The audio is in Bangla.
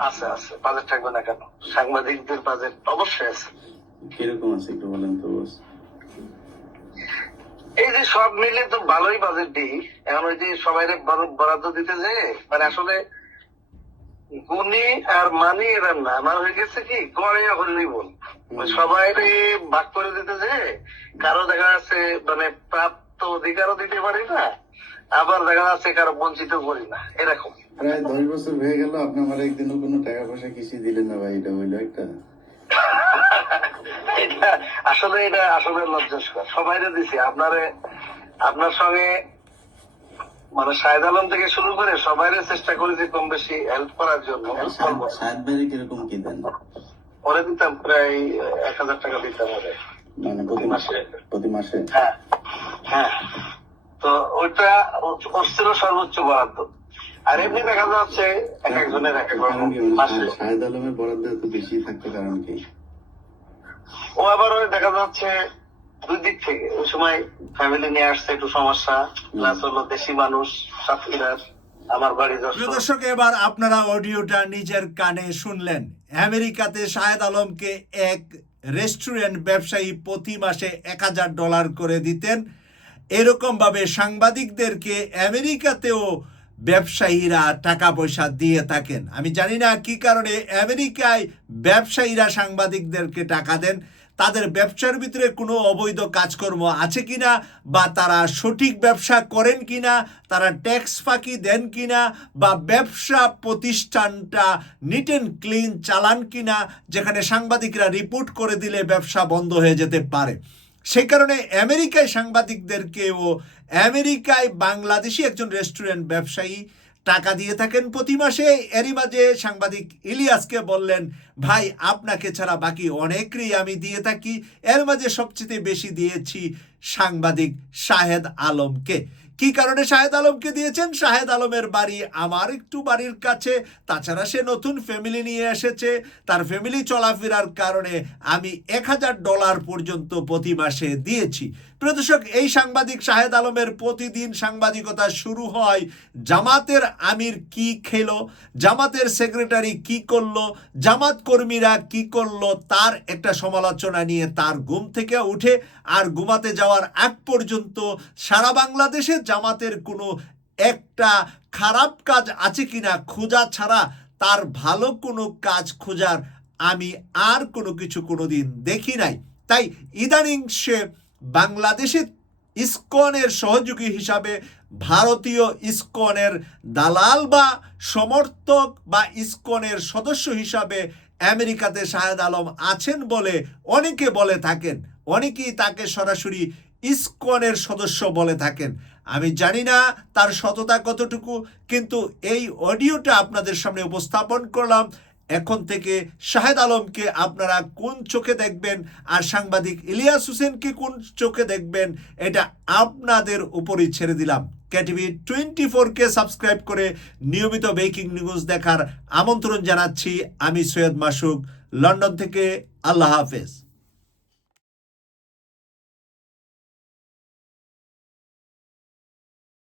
আছে আছে। বাজেট থাকবে না কেন? সাংবাদিকদের বাজেট অবশ্যই আছে। কীরকম আছে একটু বলেন তো বস এই যে সব মিলে তো ভালোই বাজেট দিই এখন ওই যে সবাই বরাদ্দ দিতে যে মানে আসলে গুণী আর মানি এরা না। আমার হয়ে গেছে কি গড়ে হলেই বল সবাই ভাগ করে দিতে যে কারও দেখা যাচ্ছে মানে প্রাপ্ত অধিকারও দিতে পারি না আবার দেখা যাচ্ছে কারও বঞ্চিত করি না এরকম। প্রায় দশ বছর হয়ে গেল আপনি আমার একদিনও কোনো টাকা পয়সা কিছু দিলেন না ভাই এটা হইল একটা। আসলে এটা আসলে লজ্জাস্কর। সবাইরে দিছি আপনারে আপনার সঙ্গে মানে আলম থেকে শুরু করে সবাইরে চেষ্টা করেছি কম বেশি হেল্প করার জন্য। সাত বাইরে কীরকম কি দেন? ওরে দিতাম প্রায় এক হাজার টাকা দিতাম ওরে। মানে প্রতি মাসে। প্রতি মাসে? হ্যাঁ হ্যাঁ। তো ওইটা ওর ছিল সর্বোচ্চ বরাদ্দ। আর এমনি দেখা যাচ্ছে এক একজনের এক এক রকম শাহেদ আলমের বরাদ্দ এত বেশি থাকতো কারণ কি? ও আবার ওই দেখা যাচ্ছে দুই দিক থেকে। ওই সময় ফ্যামিলি নিয়ে আসছে একটু সমস্যা প্লাস হলো দেশি মানুষ সাতক্ষীরার আমার বাড়ি প্রিয় যশোর দর্শক এবার আপনারা অডিওটা নিজের কানে শুনলেন। আমেরিকাতে শাহেদ আলমকে এক রেস্টুরেন্ট ব্যবসায়ী প্রতি মাসে এক হাজার ডলার করে দিতেন। এরকমভাবে সাংবাদিকদেরকে আমেরিকাতেও ব্যবসায়ীরা টাকা পয়সা দিয়ে থাকেন। আমি জানি না কি কারণে আমেরিকায় ব্যবসায়ীরা সাংবাদিকদেরকে টাকা দেন। তাদের ব্যবসার ভিতরে কোনো অবৈধ কাজকর্ম আছে কিনা বা তারা সঠিক ব্যবসা করেন কিনা, তারা ট্যাক্স ফাঁকি দেন কিনা বা ব্যবসা প্রতিষ্ঠানটা নিট অ্যান্ড ক্লিন চালান কিনা, যেখানে সাংবাদিকরা রিপোর্ট করে দিলে ব্যবসা বন্ধ হয়ে যেতে পারে। সেই কারণে আমেরিকায় সাংবাদিকদেরকেও আমেরিকায় বাংলাদেশি একজন রেস্টুরেন্ট ব্যবসায়ী টাকা দিয়ে থাকেন প্রতি মাসে। এরই মাঝে সাংবাদিক ইলিয়াসকে বললেন, ভাই, আপনাকে ছাড়া বাকি অনেকেরই আমি দিয়ে থাকি। এর মাঝে সবচেয়ে বেশি দিয়েছি সাংবাদিক শাহেদ আলমকে। কি কারণে শাহেদ আলমকে দিয়েছেন? শাহেদ আলমের বাড়ি আমার একটু বাড়ির কাছে। তাছাড়া সে নতুন ফ্যামিলি নিয়ে এসেছে। তার ফ্যামিলি চলাফেরার কারণে আমি এক হাজার ডলার পর্যন্ত প্রতি মাসে দিয়েছি। প্রদর্শক এই সাংবাদিক শাহেদ আলমের প্রতিদিন সাংবাদিকতা শুরু হয় জামাতের আমির কি খেলো? জামাতের সেক্রেটারি কি করল? জামাত কর্মীরা কি করল? তার একটা সমালোচনা নিয়ে তার ঘুম থেকে উঠে আর ঘুমাতে যাওয়ার আগ পর্যন্ত সারা বাংলাদেশে জামাতের কোনো একটা খারাপ কাজ আছে কিনা খোঁজা ছাড়া তার ভালো কোনো কাজ খোঁজার আমি আর কোনো কিছু কোনো দিন দেখি নাই। তাই ইদানিং সে বাংলাদেশে ইসকনের সহযোগী হিসাবে ভারতীয় ইসকনের দালাল বা সমর্থক বা ইসকনের সদস্য হিসাবে আমেরিকাতে শাহেদ আলম আছেন বলে অনেকে বলে থাকেন। অনেকেই তাকে সরাসরি ইসকনের সদস্য বলে থাকেন। আমি জানি না তার সততা কতটুকু, কিন্তু এই অডিওটা আপনাদের সামনে উপস্থাপন করলাম। এখন থেকে শাহেদ আলমকে আপনারা কোন চোখে দেখবেন আর সাংবাদিক ইলিয়াস হোসেনকে কোন চোখে দেখবেন, এটা আপনাদের উপরই ছেড়ে দিলাম। ক্যাটিভি টোয়েন্টি ফোরকে সাবস্ক্রাইব করে নিয়মিত ব্রেকিং নিউজ দেখার আমন্ত্রণ জানাচ্ছি। আমি সৈয়দ মাসুক, লন্ডন থেকে আল্লাহ হাফেজ।